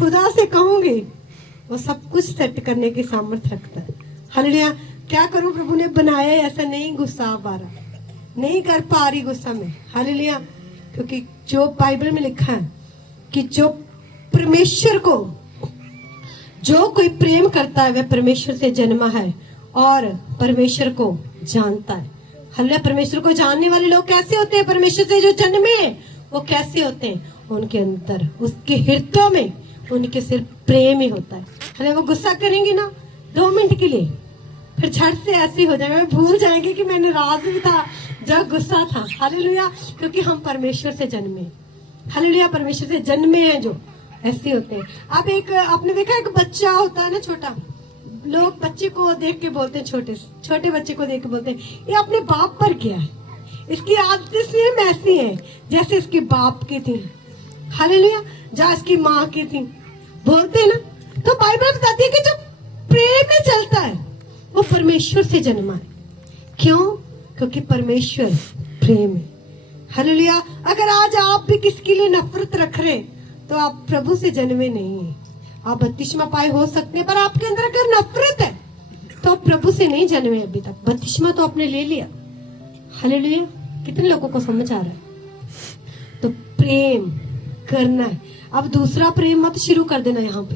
खुदा से कहूंगी वो सब कुछ सेट करने की सामर्थ्य रखता है। हालेलुया। क्या करूं, प्रभु ने बनाया है, ऐसा नहीं गुस्सा आ रहा, नहीं कर पा रही गुस्सा में। हालेलुया। क्योंकि जो बाइबल में लिखा है कि जो परमेश्वर को जो कोई प्रेम करता है वह परमेश्वर से जन्मा है और परमेश्वर को जानता है। हालेलुया। परमेश्वर को जानने वाले लोग कैसे होते हैं? परमेश्वर से जो जन्मे हैं वो कैसे होते हैं? उनके अंदर, उसके हृदय में उनके सिर्फ प्रेम ही होता है। हालेलुया। वो गुस्सा करेंगे ना 2 मिनट के लिए, फिर झट से ऐसी हो जाएगा, भूल जाएंगे कि मैंने राज भी था जब गुस्सा था। हालेलुया। क्योंकि हम परमेश्वर से जन्मे। हालेलुया। परमेश्वर से जन्मे हैं जो ऐसे होते हैं। अब एक आपने देखा एक बच्चा होता है ना छोटा, लोग बच्चे को देख के बोलते हैं, छोटे बच्चे को देख के बोलते हैं ये अपने बाप पर गया है, इसकी आदतें सेम ऐसी हैं जैसे इसके बाप की थी। हालेलुया। जहाँ इसकी माँ की थी, बोलते हैं ना। तो बाइबल बताती है कि जो प्रेम में चलता है वो परमेश्वर से जन्मा है। क्यों? क्योंकि परमेश्वर प्रेम है। हालेलुया। अगर आज आप भी किसके लिए नफरत रख रहे तो आप प्रभु से जन्मे नहीं है। आप बपतिस्मा पाए हो सकते हैं, पर आपके अंदर अगर नफरत है तो आप प्रभु से नहीं जन्मे अभी तक। बपतिस्मा तो आपने ले लिया। हालेलुया। कितने लोगों को समझ आ रहा है? तो प्रेम करना है। अब दूसरा प्रेम मत शुरू कर देना। यहाँ पे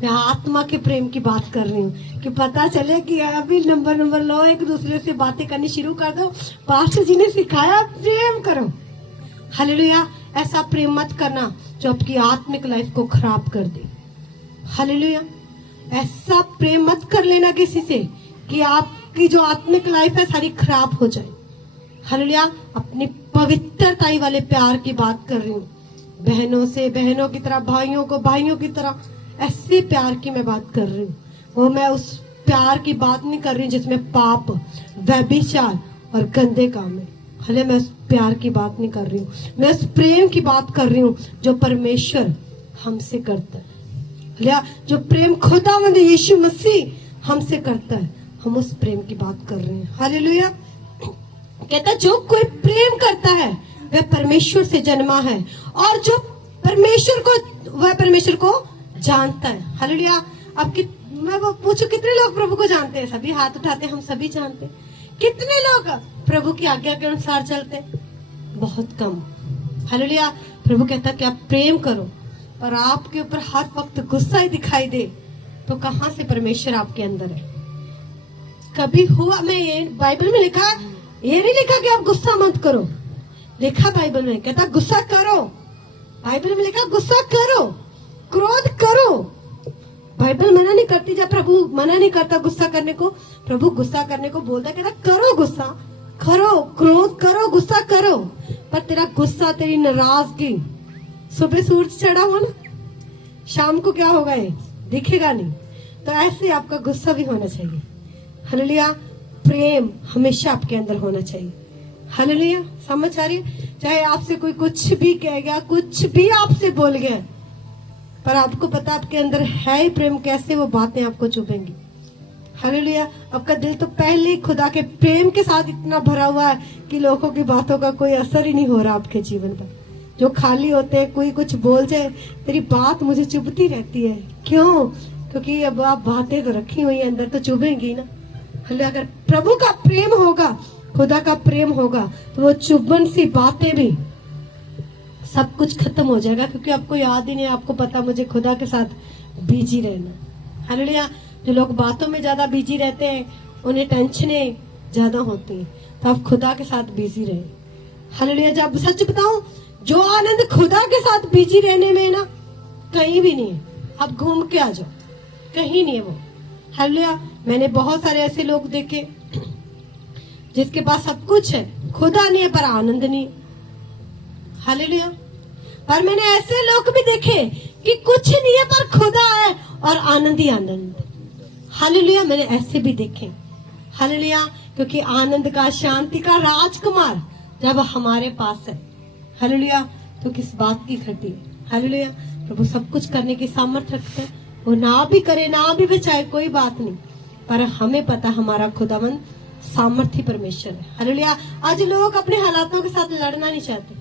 मैं आत्मा के प्रेम की बात कर रही हूँ कि पता चले कि अभी नंबर लो, एक दूसरे से बातें करनी शुरू कर दो। पास्टर जी ने सिखाया प्रेम करो। हालेलुया। ऐसा प्रेम मत करना जो आपकी आत्मिक लाइफ को खराब कर दे। हालेलुया। ऐसा प्रेम मत कर लेना किसी से कि आपकी जो आत्मिक लाइफ है सारी खराब हो जाए। हालेलुया। अपनी पवित्रताई वाले प्यार की बात कर रही हूँ। बहनों से बहनों की तरह, भाइयों को भाइयों की तरह, ऐसे प्यार की मैं बात कर रही हूँ। वो मैं उस प्यार की बात नहीं कर रही जिसमें पाप, व्यभिचार और गंदे काम है। हालेलुया। मैं उस प्यार की बात नहीं कर रही हूँ, मैं उस प्रेम की बात कर रही हूँ जो परमेश्वर हमसे करता है। हालेलुया। जो प्रेम खुदावंद यीशु मसीह हमसे करता है, हम उस प्रेम की बात कर रहे हैं। हालेलुया। कहता जो कोई प्रेम करता है वह परमेश्वर से जन्मा है और जो परमेश्वर को, वह परमेश्वर को जानता है। हालेलुया। अब मैं वो पूछू कितने लोग प्रभु को जानते हैं? सभी हाथ उठाते हैं, हम सभी जानते हैं। कितने लोग प्रभु की आज्ञा के अनुसार चलते हैं? बहुत कम। हालेलुया। प्रभु कहता कि आप प्रेम करो, और आपके ऊपर हर वक्त गुस्सा ही दिखाई दे तो कहां से परमेश्वर आपके अंदर है? कभी हुआ? मैं ये बाइबल में लिखा, ये नहीं लिखा कि आप गुस्सा मत करो। लिखा बाइबल में, कहता गुस्सा करो। बाइबल में लिखा गुस्सा करो, क्रोध करो। बाइबल मना नहीं करती, जब प्रभु मना नहीं करता गुस्सा करने को, प्रभु गुस्सा करने को बोलता, कहता करो गुस्सा, करो क्रोध करो, गुस्सा करो। पर तेरा गुस्सा, तेरी नाराजगी, सुबह सूरज चढ़ा हुआ ना, शाम को क्या होगा? ये दिखेगा नहीं। तो ऐसे आपका गुस्सा भी होना चाहिए। हालेलुया। प्रेम हमेशा आपके अंदर होना चाहिए। हालेलुया। समझ आ रही है? चाहे आपसे कोई कुछ भी कह गया, कुछ भी आपसे बोल गया, पर आपको पता आपके अंदर है ही प्रेम, कैसे वो बातें आपको चुभेंगी। हालेलुया। आपका दिल तो पहले ही खुदा के प्रेम के साथ इतना भरा हुआ है कि लोगों की बातों का कोई असर ही नहीं हो रहा आपके जीवन पर। जो खाली होते हैं, कोई कुछ बोल जाए, तेरी बात मुझे चुभती रहती है। क्यों? क्योंकि अब आप बातें तो रखी हुई है अंदर, तो चुभेंगी ना। हालेलुया। अगर प्रभु का प्रेम होगा, खुदा का प्रेम होगा, तो वो चुभन सी बातें भी सब कुछ खत्म हो जाएगा, क्योंकि आपको याद ही नहीं, आपको पता मुझे खुदा के साथ बिजी रहना। हालेलुया। जो लोग बातों में ज्यादा बिजी रहते हैं उन्हें टेंशनें ज्यादा होती हैं, तो आप खुदा के साथ बिजी रहे। हालेलुया। जब सच बताऊं, जो आनंद खुदा के साथ बिजी रहने में ना, कहीं भी नहीं है। आप घूम के आ जाओ, कहीं नहीं है वो। हालेलुया। मैंने बहुत सारे ऐसे लोग देखे जिसके पास सब कुछ है, खुदा नहीं है पर आनंद नहीं है। हालेलुया। पर मैंने ऐसे लोग भी देखे कि कुछ नहीं है पर खुदा है और आनंद ही आनंद। हालेलुया। मैंने ऐसे भी देखे। हालेलुया। क्योंकि आनंद का, शांति का राजकुमार जब हमारे पास है, हालेलुया, तो किस बात की घटी है? हालेलुया। प्रभु सब कुछ करने की सामर्थ्य रखते हैं। वो ना भी करे, ना भी बचाए, कोई बात नहीं, पर हमें पता हमारा खुदावंद सामर्थ्य परमेश्वर है। हालेलुया। आज लोग अपने हालातों के साथ लड़ना नहीं चाहते।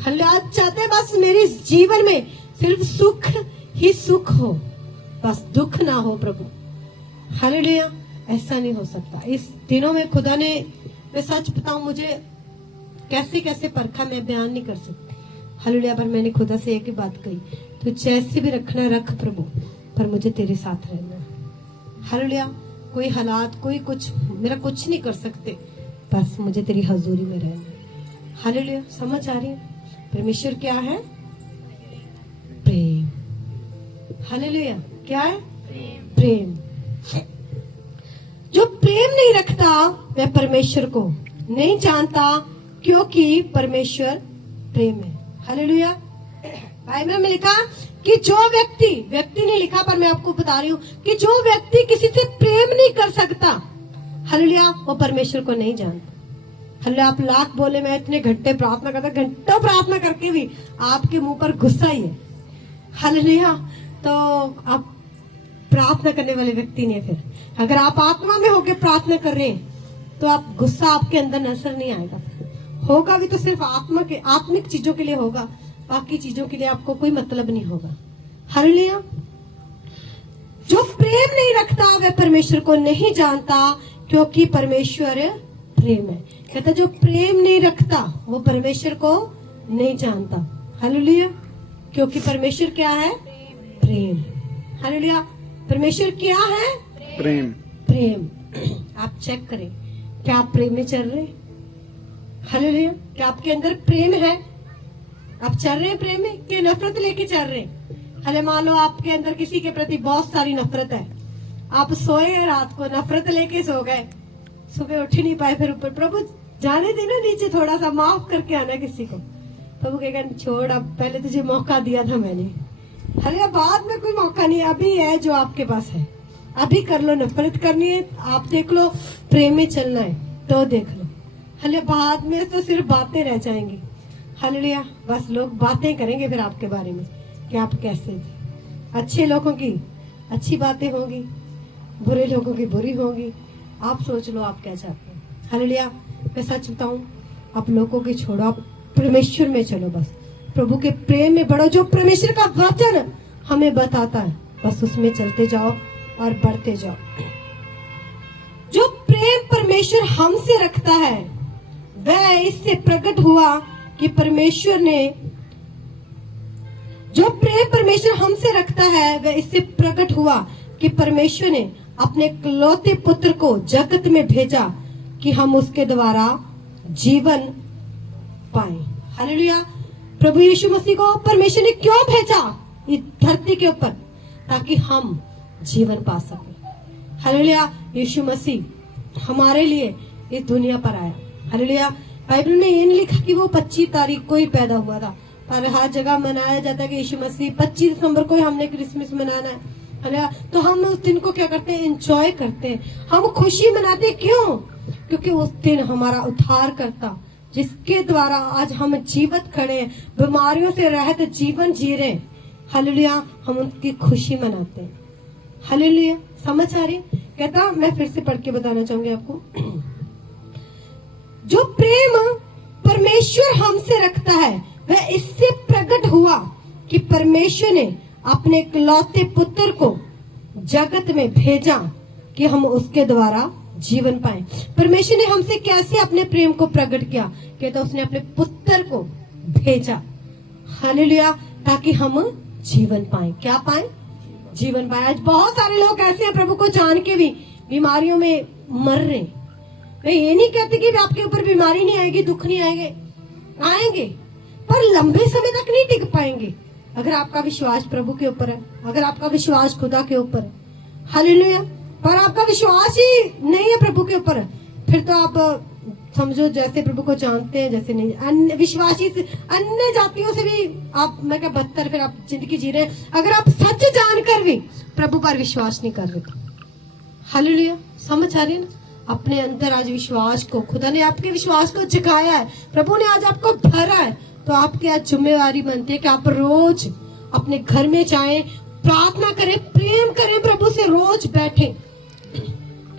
हालेलुया। चाहते बस मेरे जीवन में सिर्फ सुख ही सुख हो, बस दुख ना हो प्रभु। हालेलुया। ऐसा नहीं हो सकता। इस दिनों में खुदा ने, मैं सच बताऊं, मुझे कैसे कैसे परखा, मैं बयान नहीं कर सकती। हालेलुया। पर मैंने खुदा से एक ही बात कही, तो जैसे भी रखना रख प्रभु, पर मुझे तेरे साथ रहना है। हालेलुया। कोई हालात, कोई कुछ, मेरा कुछ नहीं कर सकते, बस मुझे तेरी हजूरी में रहना है। हालेलुया। समझ आ रही है? परमेश्वर क्या है? प्रेम। हालेलुया। क्या है? प्रेम। जो प्रेम नहीं रखता वह परमेश्वर को नहीं जानता, क्योंकि परमेश्वर प्रेम है। हालेलुया। बाइबल में लिखा कि जो व्यक्ति नहीं लिखा, पर मैं आपको बता रही हूँ कि जो व्यक्ति किसी से प्रेम नहीं कर सकता, हालेलुया, वो परमेश्वर को नहीं जानता। हालेलुया। आप लाख बोले मैं इतने घंटे प्रार्थना करता, घंटों प्रार्थना करके भी आपके मुंह पर गुस्सा ही है। हालेलुया। तो आप प्रार्थना करने वाले व्यक्ति नहीं है। फिर अगर आप आत्मा में होकर प्रार्थना कर रहे हैं तो आप गुस्सा आपके अंदर नजर नहीं आएगा। होगा भी तो सिर्फ आत्मा के, आत्मिक चीजों के लिए होगा, बाकी चीजों के लिए आपको कोई मतलब नहीं होगा। हालेलुया। जो प्रेम नहीं रखता वह परमेश्वर को नहीं जानता, क्योंकि परमेश्वर प्रेम है। कहता जो प्रेम नहीं रखता वो परमेश्वर को नहीं जानता। हालेलुया। क्योंकि परमेश्वर क्या है? प्रेम। हालेलुया। परमेश्वर क्या है? प्रेम। प्रेम। आप चेक करें, क्या आप प्रेम में चल रहे हैं? हालेलुया। क्या आपके अंदर प्रेम है? आप चल रहे हैं प्रेम में कि नफरत लेके चल रहे हैं? हाले मान लो आपके अंदर किसी के प्रति बहुत सारी नफरत है, आप सोए रात को नफरत लेके सो गए, सुबह उठ नहीं पाए, फिर ऊपर प्रभु जाने देना नीचे, थोड़ा सा माफ करके आना किसी को। प्रभु कहेगा छोड़, अब पहले तुझे मौका दिया था मैंने, हाले बाद में कोई मौका नहीं, अभी है जो आपके पास है, अभी कर लो। नफरत करनी है आप देख लो, प्रेम में चलना है तो देख लो। हाले बाद में तो सिर्फ बातें रह जाएंगी। हालेलुया। बस लोग बातें करेंगे फिर आपके बारे में कि आप कैसे थे। अच्छे लोगों की अच्छी बातें होंगी, बुरे लोगों की बुरी होंगी। आप सोच लो आप क्या चाहते हैं। हालेलुया। मैं सच बताऊं, आप लोगों की छोड़ो, आप परमेश्वर में चलो, बस प्रभु के प्रेम में बढ़ो। जो परमेश्वर का वचन हमें बताता है बस उसमें चलते जाओ और बढ़ते जाओ। जो प्रेम परमेश्वर हमसे रखता है वह इससे प्रकट हुआ कि परमेश्वर ने, जो प्रेम परमेश्वर हमसे रखता है वह इससे प्रकट हुआ कि परमेश्वर ने अपने इकलौते पुत्र को जगत में भेजा कि हम उसके द्वारा जीवन पाए। हालेलुया। प्रभु यीशु मसीह को परमेश्वर ने क्यों भेजा इस धरती के ऊपर? ताकि हम जीवन पा सके। हालेलुया। यीशु मसीह हमारे लिए इस दुनिया पर आया। हालेलुया। बाइबल में ये नहीं लिखा कि वो 25 तारीख को ही पैदा हुआ था, पर हर जगह मनाया जाता है कि यीशु मसीह 25 दिसंबर को ही हमने क्रिसमस मनाना है। हालेलुया। तो हम उस दिन को क्या करते हैं? एंजॉय करते हैं, हम खुशी मनाते हैं। क्यों? क्योंकि उस दिन हमारा उद्धार करता, जिसके द्वारा आज हम जीवित खड़े हैं, बीमारियों से रहित जीवन जी रहे हैं। हालेलुया। हम उनकी खुशी मनाते हैं। हालेलुया। समझ आ रही? कहता, मैं फिर से पढ़ के बताना चाहूंगी आपको। जो प्रेम परमेश्वर हमसे रखता है वह इससे प्रकट हुआ कि परमेश्वर ने अपने इकलौते पुत्र को जगत में भेजा कि हम उसके द्वारा जीवन पाए। परमेश्वर ने हमसे कैसे अपने प्रेम को प्रकट किया? कहता उसने अपने पुत्र को भेजा। हालेलुया। ताकि हम जीवन पाए। क्या पाए? जीवन पाए। आज बहुत सारे लोग ऐसे हैं प्रभु को जान के भी बीमारियों में मर रहे। मैं ये नहीं कहती कि आपके ऊपर बीमारी नहीं आएगी, दुख नहीं आएंगे, पर लंबे समय तक नहीं टिक पाएंगे अगर आपका विश्वास प्रभु के ऊपर है, अगर आपका विश्वास खुदा के ऊपर है। हालेलुया। पर आपका विश्वास ही नहीं है प्रभु के ऊपर, फिर तो आप समझो जैसे प्रभु को जानते हैं जैसे नहीं। अन्य विश्वासी अन्य जातियों से भी आप, मैं क्या बदतर फिर आप जिंदगी जी रहे हैं अगर आप सच जानकर भी प्रभु पर विश्वास नहीं कर रहे। हालेलुया। समझ आ रही है ना? अपने अंदर आज विश्वास को, खुदा ने आपके विश्वास को जगाया है, प्रभु ने आज आपको भरा है, तो आपकी आज जिम्मेवारी बनती है कि आप रोज अपने घर में जाएं, प्रार्थना करें, प्रेम करें, प्रभु से रोज बैठे।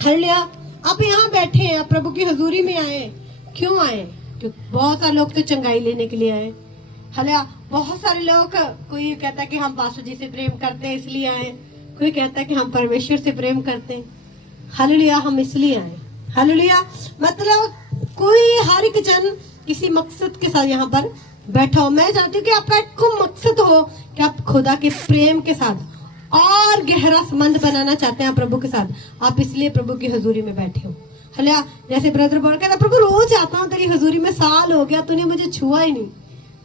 हालेलुया। आप यहाँ बैठे हैं, आप प्रभु की हजूरी में आए। क्यों आए? क्योंकि बहुत सारे लोग तो चंगाई लेने के लिए आए, हालेलुया। बहुत सारे लोग, कोई कहता है कि हम पास्टर जी से प्रेम करते हैं इसलिए आए, कोई कहता है कि हम परमेश्वर से प्रेम करते हैं। हालेलुया, हम इसलिए आए। हालेलुया, मतलब कोई हर एक जन किसी मकसद के साथ यहाँ पर बैठा हो। मैं चाहती हूँ कि आपका एक मकसद हो कि आप खुदा के प्रेम के साथ और गहरा संबंध बनाना चाहते हैं प्रभु के साथ, आप इसलिए प्रभु की हजूरी में बैठे हो। हालेलुया, जैसे ब्रदर बोल कहता प्रभु रोज आता हूँ तेरी हजूरी में, साल हो गया तूने मुझे छुआ ही नहीं।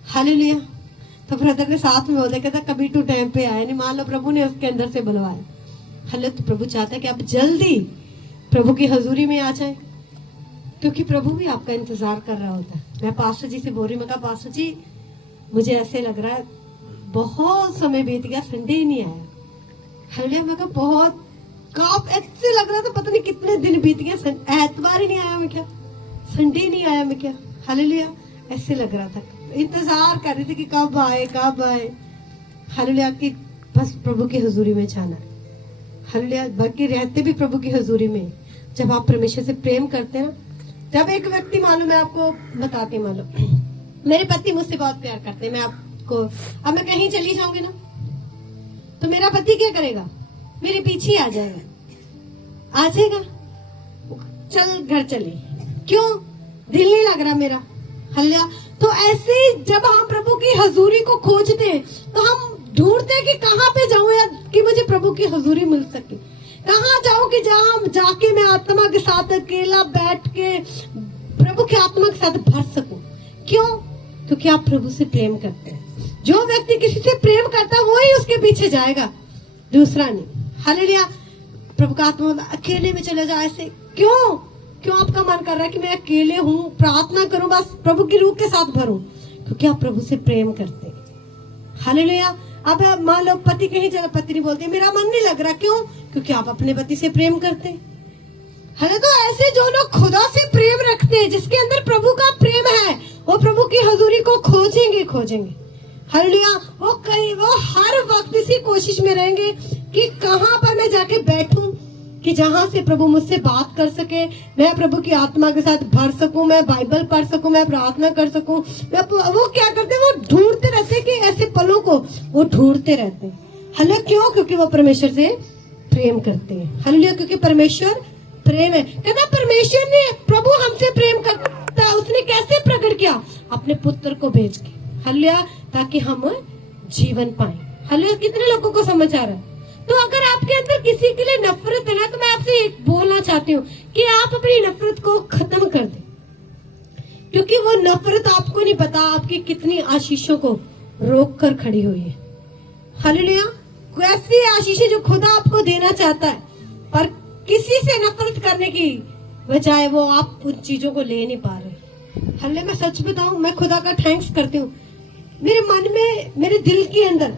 हालेलुया, तो ब्रदर ने साथ में बोलते कहता कभी टू टाइम पे आया नहीं, मान लो प्रभु ने उसके अंदर से बुलवाया। हालेलुया, तो प्रभु चाहता है कि आप जल्दी प्रभु की हजूरी में आ जाए, क्योंकि प्रभु भी आपका इंतजार कर रहा होता है। मैं पास्टर जी से बोल रही, मैं कहा पास्टर जी मुझे ऐसे लग रहा है बहुत समय बीत गया, संडे ही नहीं आया। हालेलुया, मैं कहा बहुत काप ऐसे लग रहा था, पता नहीं कितने दिन बीत गए, एतवार ही नहीं आया मैं क्या, संडे ही नहीं आया मैं क्या। हालेलुया, ऐसे लग रहा था, इंतजार कर रही थी कि कब आए कब आए। हालेलुया, कि बस प्रभु की हजूरी में जाना। हालेलुया, बाकी रहते भी प्रभु की हजूरी में। जब आप परमेश्वर से प्रेम करते हैं ना, जब एक व्यक्ति, मालूम है आपको बताती हूँ, मालूम मेरे पति मुझसे बहुत प्यार करते हैं। मैं आपको, अब मैं कहीं चली जाऊंगी ना तो मेरा पति क्या करेगा, मेरे पीछे आ जाएगा, आ जाएगा, चल घर चले, क्यों, दिल नहीं लग रहा मेरा। हालेलुया, तो ऐसे जब हम प्रभु की हजूरी को खोजते हैं तो हम ढूंढते हैं कि कहाँ पे जाऊं या कि मुझे प्रभु की हजूरी मिल सके, कहाँ जाऊं कि जहां जाके मैं आत्मा के साथ अकेला बैठ के प्रभु की आत्मा के साथ भर सकूं। क्यों, क्योंकि आप प्रभु से प्रेम करते हैं। जो व्यक्ति किसी से प्रेम करता है वही उसके पीछे जाएगा, दूसरा नहीं। हालेलुया, प्रभु का आत्मा अकेले में चले जाए ऐसे, क्यों क्यों आपका मन कर रहा है कि मैं अकेले हूँ, प्रार्थना करूं, बस प्रभु की रूह के साथ भरूं, क्योंकि आप प्रभु से प्रेम करते हैं। हालेलुया, अब मान लो पति कहीं चला, पत्नी बोलती है मेरा मन नहीं लग रहा, क्यों, क्योंकि आप अपने पति से प्रेम करते हैं। हालेलुया, तो ऐसे जो लोग खुदा से प्रेम रखते हैं, जिसके अंदर प्रभु का प्रेम है, वो प्रभु की हजूरी को खोजेंगे खोजेंगे। हालेलुया, वो हर वक्त इसी कोशिश में रहेंगे कि कहां पर मैं जाके बैठूं कि जहां से प्रभु मुझसे बात कर सके, मैं प्रभु की आत्मा के साथ भर सकूं, मैं बाइबल पढ़ सकूं, मैं प्रार्थना कर सकूं। वो क्या करते हैं, वो ढूंढते रहते हैं कि ऐसे पलों को वो ढूंढते रहते हैं। हालेलुया, क्यों, क्योंकि वो परमेश्वर से प्रेम करते हैं। हालेलुया, क्योंकि परमेश्वर प्रेम है। कहता परमेश्वर ने, प्रभु हमसे प्रेम करता है, उसने कैसे प्रकट किया, अपने पुत्र को भेज के। हालेलुया, ताकि हम जीवन पाए। हालेलुया, कितने लोगों को समझ आ रहा है। तो अगर आपके अंदर किसी के लिए नफरत है ना, तो मैं आपसे एक बोलना चाहती हूँ कि आप अपनी नफरत को खत्म कर दें, क्योंकि वो नफरत आपको नहीं पता आपकी कितनी आशीषों को रोक कर खड़ी हुई है। हालेलुया, ऐसी आशीषें जो खुदा आपको देना चाहता है, पर किसी से नफरत करने की बजाय वो आप उन चीजों को ले नहीं पा रहे। हालेलुया, मैं सच बताऊं, मैं खुदा का थैंक्स करती हूँ। मेरे मन में, मेरे दिल के अंदर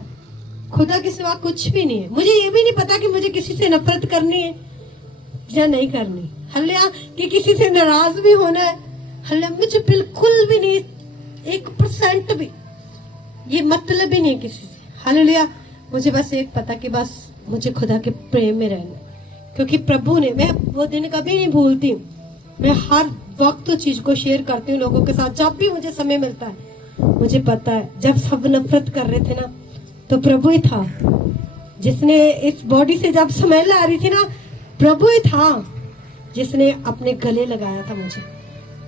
खुदा के सिवा कुछ भी नहीं है। मुझे ये भी नहीं पता कि मुझे किसी से नफरत करनी है या नहीं करनी। हालेलुया, कि किसी से नाराज भी होना है। हालेलुया, मुझे बिल्कुल भी नहीं, 1% भी ये मतलब ही नहीं किसी से। हालेलुया, मुझे बस एक पता कि बस मुझे खुदा के प्रेम में रहना, क्योंकि प्रभु ने, मैं वो दिन कभी नहीं भूलती हूँ। मैं हर वक्त तो चीज को शेयर करती हूँ लोगों के साथ, जब भी मुझे समय मिलता है। मुझे पता है जब सब नफरत कर रहे थे ना, तो प्रभु ही था जिसने, इस बॉडी से जब स्मेल आ रही थी ना, प्रभु ही था जिसने अपने गले लगाया था मुझे।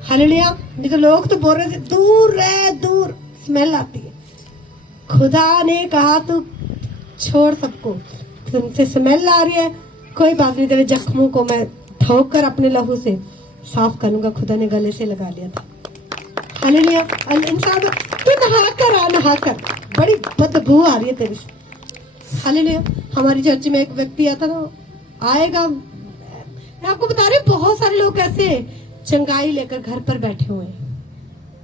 हालेलुया, नहीं तो लोग तो बोल रहे थे दूर रह, दूर स्मेल आती है। खुदा ने कहा तू छोड़ सबको, तुमसे स्मेल आ रही है, कोई बात नहीं, तेरे जख्मों को मैं धो कर अपने लहू से साफ करूंगा। खुदा ने गले से लगा लिया था। हालेलुया, इंसान तू नहा कर आ, नहा कर, बड़ी बदबू आ रही है तेरी। हालेलुया, हमारी चर्च में एक व्यक्ति आता ना, आएगा, मैं आपको बता रही हूँ, बहुत सारे लोग ऐसे चंगाई लेकर घर पर बैठे हुए हैं,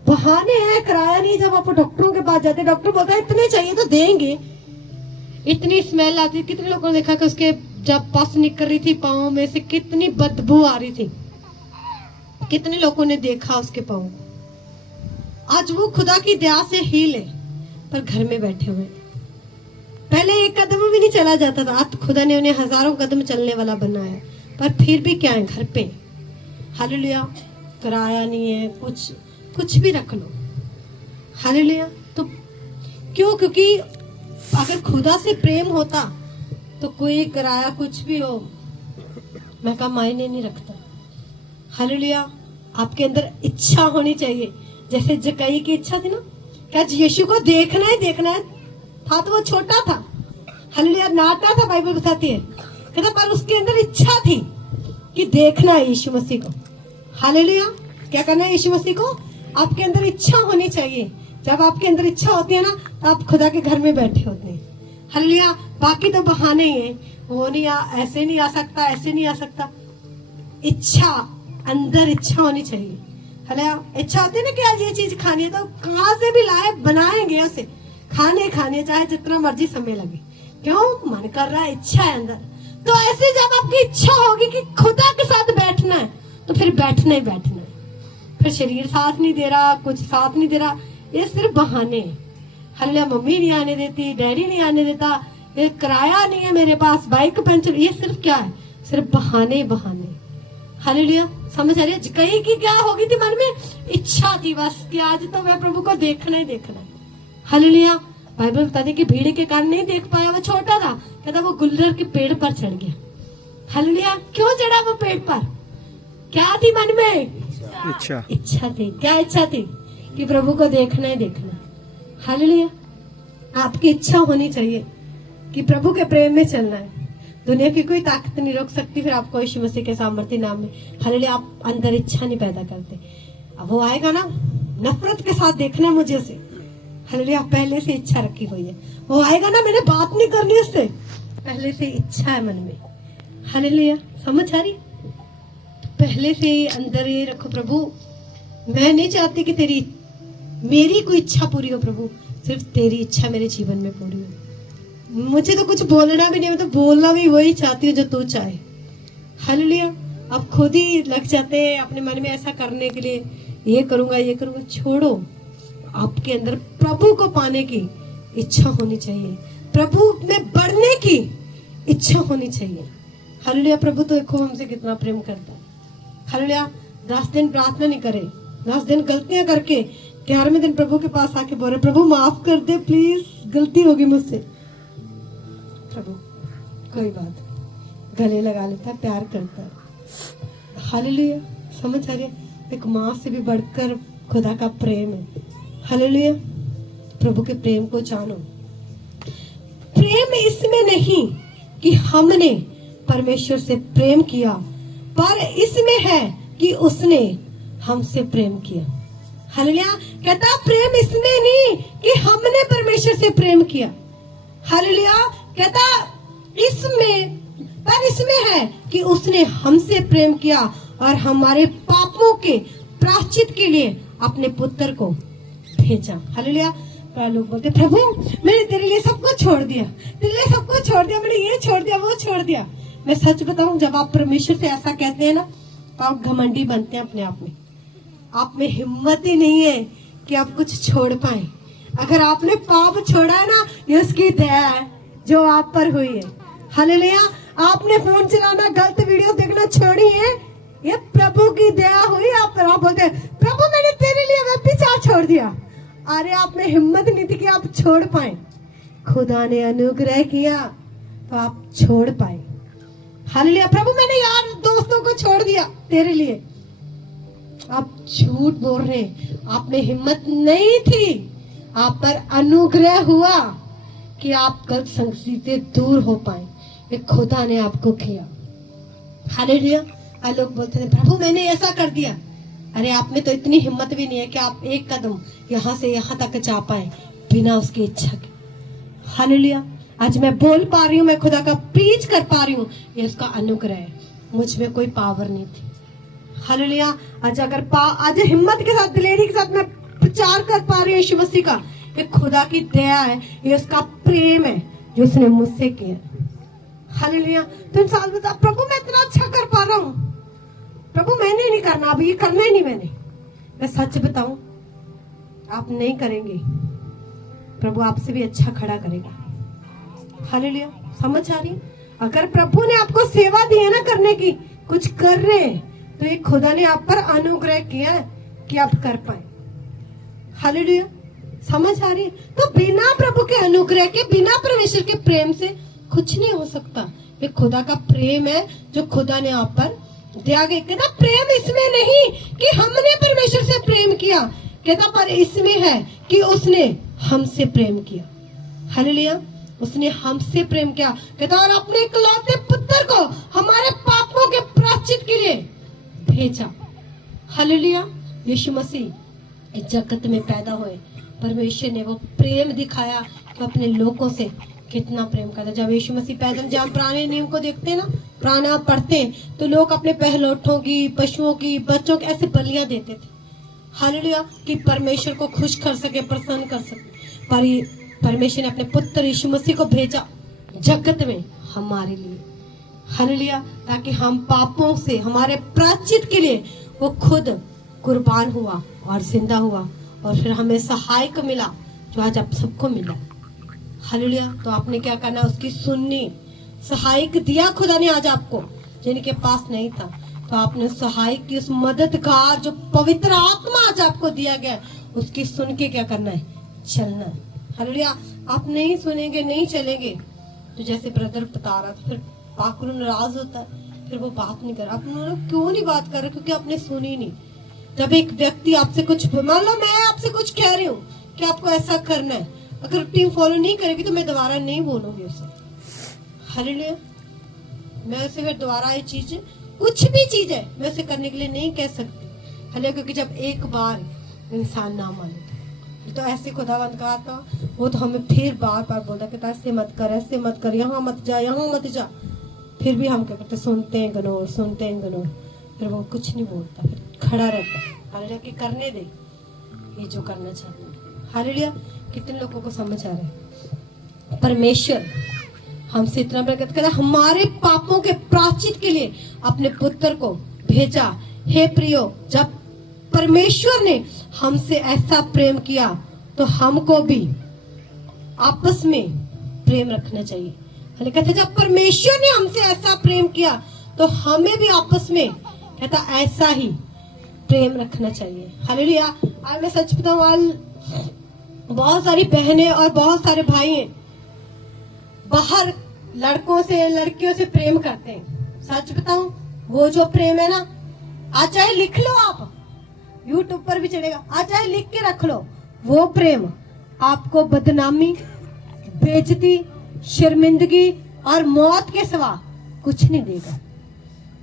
बहाने हैं, किराया नहीं। जब आप डॉक्टरों के पास जाते, डॉक्टर बोलता है इतने चाहिए तो देंगे। इतनी स्मेल आती, कितने लोगों ने देखा कि उसके जब पस निकल रही थी पाँव में से, कितनी बदबू आ रही थी। कितने लोगों ने देखा उसके पाँव को। आज वो खुदा की दया से हील है, पर घर में बैठे हुए। पहले एक कदम भी नहीं चला जाता था, आज खुदा ने उन्हें हजारों कदम चलने वाला बनाया, पर फिर भी क्या है, घर पे। हालेलुया, किराया नहीं है, कुछ भी रख लो। हालेलुया, तो क्यों? क्योंकि अगर खुदा से प्रेम होता तो कोई कराया कुछ भी हो मैं का मायने नहीं रखता। हालेलुया। आपके अंदर इच्छा होनी चाहिए, जैसे जक्कई की इच्छा थी ना, क्या यीशु को देखना है था तो वो छोटा था। हालेलुया। नाटा था, बाइबल बताती है, कहता पर उसके अंदर इच्छा थी कि देखना है यीशु मसीह को। हालेलुया। क्या करना है यीशु मसीह को? आपके अंदर इच्छा होनी चाहिए। जब आपके अंदर इच्छा होती है ना तो आप खुदा के घर में बैठे होते हैं। हालेलुया। बाकी तो बहाने ही है, वो नहीं ऐसे नहीं आ सकता, ऐसे नहीं आ सकता। इच्छा, अंदर इच्छा होनी चाहिए। हालेलुया। इच्छा होती है ना कि आज ये चीज खानी है तो कहां से भी लाए बनाएंगे, उसे खाने चाहे जितना मर्जी समय लगे। क्यों? मन कर रहा है, इच्छा है अंदर। तो ऐसे जब आपकी इच्छा होगी कि खुदा के साथ बैठना है तो फिर बैठना ही बैठना है। फिर शरीर साथ नहीं दे रहा, कुछ साथ नहीं दे रहा, ये सिर्फ बहाने हैं। हालेलुया। मम्मी नहीं आने देती, डैडी नहीं आने देता, ये किराया नहीं है मेरे पास, बाइक पंचर, ये सिर्फ क्या है? सिर्फ बहाने बहाने। हालेलुया। समझ आ रही है? कहीं की क्या होगी थी मन में? इच्छा थी बस कि आज तो मैं प्रभु को देखना ही देखना है। हालेलुया। बाइबल बताती है कि भीड़ के कारण नहीं देख पाया, वो छोटा था, कहता वो गुलर के पेड़ पर चढ़ गया। हालेलुया। क्यों चढ़ा वो पेड़ पर? क्या थी मन में? इच्छा थी। क्या इच्छा थी? कि प्रभु को देखना ही देखना। हालेलुया। आपकी इच्छा होनी चाहिए कि प्रभु के प्रेम में चलना है। दुनिया की कोई ताकत नहीं रोक सकती फिर आपको यीशु मसीह के सामर्थ्य नाम में। हालेलुया। आप अंदर इच्छा नहीं पैदा करते, अब वो आएगा ना, नफरत के साथ देखना मुझे उसे। हालेलुया। पहले से इच्छा रखी हुई है, वो आएगा ना, मैंने बात नहीं करनी उससे, पहले से इच्छा है मन में। हालेलुया। समझ आ रही? पहले से ही अंदर ये रखो, प्रभु मैं नहीं चाहती कि मेरी कोई इच्छा पूरी हो, प्रभु सिर्फ तेरी इच्छा मेरे जीवन में पूरी हो। मुझे तो कुछ बोलना भी नहीं, मैं तो बोलना भी वही चाहती हूँ जो तू चाहे। हालेलुया। अब खुद ही लग जाते हैं अपने मन में ऐसा करने के लिए, ये करूंगा ये करूंगा। छोड़ो, आपके अंदर प्रभु को पाने की इच्छा होनी चाहिए, प्रभु में बढ़ने की इच्छा होनी चाहिए। हालेलुया। प्रभु तो देखो हमसे कितना प्रेम करता है। हालेलुया। 10 दिन प्रार्थना नहीं करे, 10 दिन गलतियां करके 11वें दिन प्रभु के पास आके बोले प्रभु माफ कर दे, प्लीज गलती होगी मुझसे। प्रभु कोई बात, गले लगा लेता है, प्यार करता है। हालेलुया। समझ आ रही है? एक माँ से भी बढ़कर खुदा का प्रेम है। हालेलुया। प्रभु के प्रेम को जानो। प्रेम इसमें नहीं कि हमने परमेश्वर से प्रेम किया, पर इसमें है कि उसने हमसे प्रेम किया। हालेलुया। कहता प्रेम इसमें नहीं कि हमने परमेश्वर से प्रेम किया। हालेलुया। कहता इसमें, पर इसमें है कि उसने हमसे प्रेम किया और हमारे पापों के प्रायश्चित के लिए अपने पुत्र को भेजा। हालेलुया। लोग बोलते प्रभु मैंने तेरे लिए सब कुछ छोड़ दिया, तेरे लिए सब कुछ छोड़ दिया, मैंने ये छोड़ दिया, वो छोड़ दिया। मैं सच बताऊं, जब आप परमेश्वर से ऐसा कहते हैं ना तो आप घमंडी बनते हैं अपने आप में। आप में हिम्मत ही नहीं है कि आप कुछ छोड़ पाए। अगर आपने पाप छोड़ा है ना, ये उसकी दया है जो आप पर हुई है। हालेलुया। आपने फोन चलाना, गलत वीडियो देखना छोड़ी है, ये प्रभु की दया हुई आप पर। आप बोलते हैं प्रभु मैंने तेरे लिए व्यभिचार छोड़ दिया। अरे आप में हिम्मत नहीं थी कि आप छोड़ पाए, खुदा ने अनुग्रह किया तो आप छोड़ पाए। हालेलुया। प्रभु मैंने यार दोस्तों को छोड़ दिया तेरे लिए, आप झूठ बोल रहे, आप में हिम्मत नहीं थी, आप पर अनुग्रह हुआ कि आप गलत संगति से दूर हो पाए, ये खुदा ने आपको किया। हालेलुया। लोग बोलते हैं प्रभु मैंने ऐसा कर दिया। अरे आप में तो इतनी हिम्मत भी नहीं है कि आप एक कदम यहाँ से यहाँ तक जा पाए बिना उसकी इच्छा के। हालेलुया। आज मैं बोल पा रही हूँ, मैं खुदा का प्रीच कर पा रही हूँ, ये उसका अनुग्रह है, मुझ में कोई पावर नहीं थी। हालेलुया। आज अगर आज हिम्मत के साथ, दिलेरी के साथ मैं प्रचार कर पा रही हूँ यीशु मसीह का, ये खुदा की दया है, ये उसका प्रेम है जो उसने मुझसे किया। हालेलुया। तो इंसान बता प्रभु मैं इतना अच्छा कर पा रहा हूँ, प्रभु मैंने नहीं करना, अभी ये करना ही नहीं मैंने। मैं सच बताऊं, आप नहीं करेंगे, प्रभु आपसे भी अच्छा खड़ा करेगा। हालेलुया। समझ आ रही? अगर प्रभु ने आपको सेवा दी है ना करने की, कुछ कर रहे हैं, तो ये खुदा ने आप पर अनुग्रह किया है कि आप कर पाए। हालेलुया। समझ आ रही है? तो बिना प्रभु के अनुग्रह के, बिना परमेश्वर के प्रेम से कुछ नहीं हो सकता। ये खुदा का प्रेम है जो खुदा ने आप पर दिया गया। कहता प्रेम इसमें नहीं कि हमने परमेश्वर से प्रेम किया, कहता पर इसमें है कि उसने हमसे प्रेम किया। हालेलुया, उसने हमसे प्रेम किया। कहता और अपने इकलौते पुत्र को हमारे पापों के प्रायश्चित के लिए भेजा। हालेलुया, यीशु मसीह इस जगत में पैदा हुए, परमेश्वर ने वो प्रेम दिखाया कि अपने लोगों से कितना प्रेम करता। जब यीशु मसीह पैदा, जब हम पुराने नियम को देखते हैं ना, पुराना पढ़ते हैं, तो लोग अपने पहलौठों की, पशुओं की, बच्चों की ऐसे बलियां देते थे। हालेलुया, कि परमेश्वर को खुश कर सके, प्रसन्न कर सके। पर परमेश्वर ने अपने पुत्र यीशु मसीह को भेजा जगत में हमारे लिए। हालेलुया, ताकि हम पापों से, हमारे प्रायश्चित के लिए वो खुद कुर्बान हुआ और जिंदा हुआ, और फिर हमें सहायक मिला जो आज आप सबको मिला। हालेलुया, तो आपने क्या करना, उसकी सुननी। सहायक दिया खुदा ने आज आपको, जिनके पास नहीं था, तो आपने सहायक की, उस मददगार जो पवित्र आत्मा आज आपको दिया गया, उसकी सुन के क्या करना है, चलना है। हालेलुया, आप नहीं सुनेंगे, नहीं चलेंगे, तो जैसे ब्रदर बता रहा था, फिर पाकुर नाराज होता है, फिर वो बात नहीं कर रहा। आप क्यों नहीं बात कर रहे? क्योंकि आपने सुनी नहीं। जब एक व्यक्ति आपसे कुछ, मान लो मैं आपसे कुछ कह रही हूँ कि आपको ऐसा करना है, अगर टीम फॉलो नहीं करेगी तो मैं दोबारा नहीं बोलूंगी उसे। हालेलुया, मैं उसे फिर दोबारा ये चीज, कुछ भी चीज है, मैं उसे करने के लिए नहीं कह सकती। हालेलुया, क्योंकि जब एक बार इंसान ना माने तो ऐसे खुदावंद का आता, वो तो हमें फिर बार बार बोलता कि ऐसे मत कर, ऐसे मत कर, यहाँ मत जा, यहाँ मत जा। फिर भी हम क्या करते, सुनते हैं गनोर, सुनते हैं गनोर, फिर वो कुछ नहीं बोलता, फिर खड़ा रहता है। हालेलुया, कि करने दे ये जो करना चाहता है। हालेलुया, कितने लोगों को समझ आ रहा है? परमेश्वर हमसे इतना प्रकट करा, हमारे पापों के प्रायश्चित के लिए अपने पुत्र को भेजा। हे प्रियो, जब परमेश्वर ने हमसे ऐसा प्रेम किया तो हमको भी आपस में प्रेम रखना चाहिए। कहते जब परमेश्वर ने हमसे ऐसा प्रेम किया तो हमें भी आपस में, कहता ऐसा ही प्रेम रखना चाहिए। हालेलुया, आज मैं सच बताऊं, आज बहुत सारी बहनें और बहुत सारे भाई हैं, बाहर लड़कों से, लड़कियों से प्रेम करते हैं। सच बताऊं, वो जो प्रेम है ना, आज चाहे लिख लो, आप यूट्यूब पर भी चलेगा, आज चाहे लिख के रख लो, वो प्रेम आपको बदनामी, बेइज्जती, शर्मिंदगी और मौत के सिवा कुछ नहीं देगा।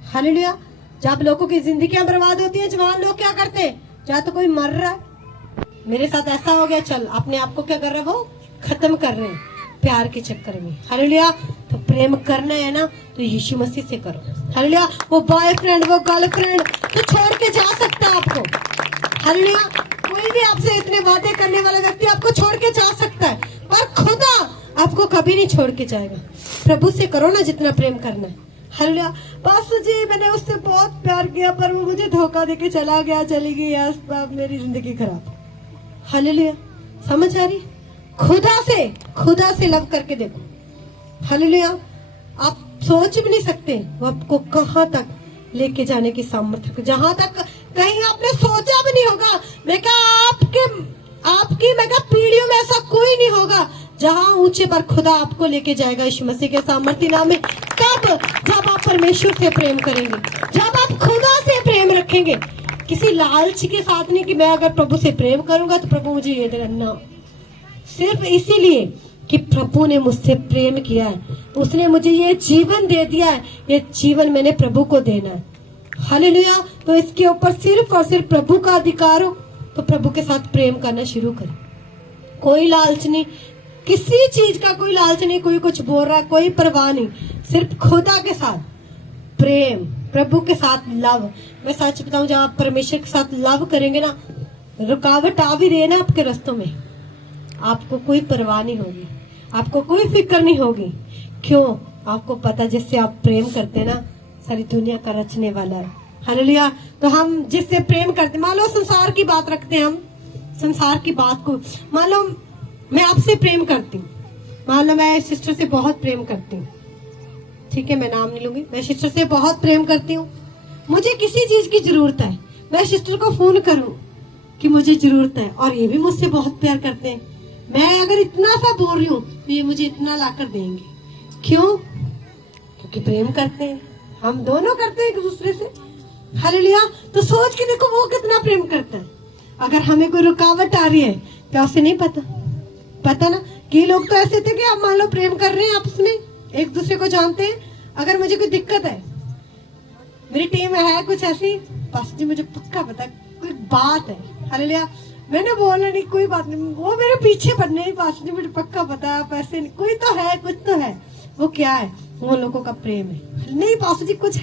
हालेलुया, जब लोगों की जिंदगियां बर्बाद होती है, जवान लोग क्या करते हैं, या तो कोई मर रहा है, मेरे साथ ऐसा हो गया, चल अपने आप को क्या कर रहे हैं, वो खत्म कर रहे हैं प्यार के चक्कर में। हालेलुया, तो प्रेम करना है ना, तो यीशु मसीह से करो। हालेलुया, वो बॉयफ्रेंड, वो गर्लफ्रेंड तो छोड़ के जा सकता है आपको। हालेलुया, कोई भी आपसे इतने वादे करने वाला व्यक्ति आपको छोड़ के जा सकता है, पर खुदा आपको कभी नहीं छोड़ के जाएगा। प्रभु से करो ना जितना प्रेम करना है। हालेलुया, पास्टर जी मैंने उससे बहुत प्यार किया पर वो मुझे धोखा देके चला गया, चली गई, अब मेरी जिंदगी खराब। हालेलुया, समझ आ रही? खुदा से लव करके देखो। हालेलुया, आप सोच भी नहीं सकते वो आपको कहां तक लेके जाने की सामर्थ्य, जहां तक कहीं आपने सोचा भी नहीं होगा। मैं कहा आपकी मैं कहा पीढ़ियों में ऐसा कोई नहीं होगा जहां ऊंचे पर खुदा आपको लेके जाएगा यीशु मसीह के सामर्थ्य नाम में। कब? जब आप परमेश्वर से प्रेम करेंगे, जब आप खुदा से प्रेम रखेंगे, किसी लालच के साथ नहीं कि मैं अगर प्रभु से प्रेम करूंगा तो प्रभु मुझे ये देना, सिर्फ इसीलिए कि प्रभु ने मुझसे प्रेम किया है, उसने मुझे ये जीवन दे दिया है, ये जीवन मैंने प्रभु को देना है। हालेलुया, तो इसके ऊपर सिर्फ और सिर्फ प्रभु का अधिकार हो, तो प्रभु के साथ प्रेम करना शुरू करें। कोई लालच नहीं, किसी चीज का कोई लालच नहीं, कोई कुछ बोल रहा है कोई परवाह नहीं, सिर्फ खुदा के साथ प्रेम, प्रभु के साथ लव। मैं सच बताऊं, जब आप परमेश्वर के साथ लव करेंगे ना, रुकावट आ भी रहे ना आपके रास्तों में, आपको कोई परवाह नहीं होगी, आपको कोई फिक्र नहीं होगी। क्यों? आपको पता जिससे आप प्रेम करते हैं ना, सारी दुनिया का रचने वाला है। हालेलुया, तो हम जिससे प्रेम करते, मान लो संसार की बात रखते हैं, हम संसार की बात को, मान लो मैं आपसे प्रेम करती हूँ, मान लो मैं सिस्टर से बहुत प्रेम करती हूँ, ठीक है मैं नाम नहीं लूंगी, मैं सिस्टर से बहुत प्रेम करती हूँ, मुझे किसी चीज की जरूरत है, मैं सिस्टर को फोन करूँ, कि मुझे जरूरत है, और ये भी मुझसे बहुत प्यार करते हैं। मैं अगर इतना सा बोल रही हूँ तो ये मुझे इतना लाकर देंगे। क्यों? क्योंकि प्रेम करते हैं, हम दोनों करते हैं एक दूसरे से। हालेलुया। तो सोच के देखो वो कितना प्रेम करता है। अगर हमें कोई रुकावट आ रही है तो उसे नहीं पता ना कि लोग तो ऐसे थे कि आप मान लो प्रेम कर रहे हैं आपस में, एक दूसरे को जानते हैं। अगर मुझे कोई दिक्कत है, मेरी टीम है कुछ ऐसी, पास्टर जी मुझे पक्का पता है कोई बात है, हालेलुया, मैंने बोला नहीं कोई बात नहीं, वो मेरे पीछे पड़ने नहीं, पास्टर जी मुझे पक्का पता है आप ऐसे नहीं, कोई तो है, कुछ तो है। वो क्या है? वो लोगों का प्रेम है। नहीं पास्टर जी कुछ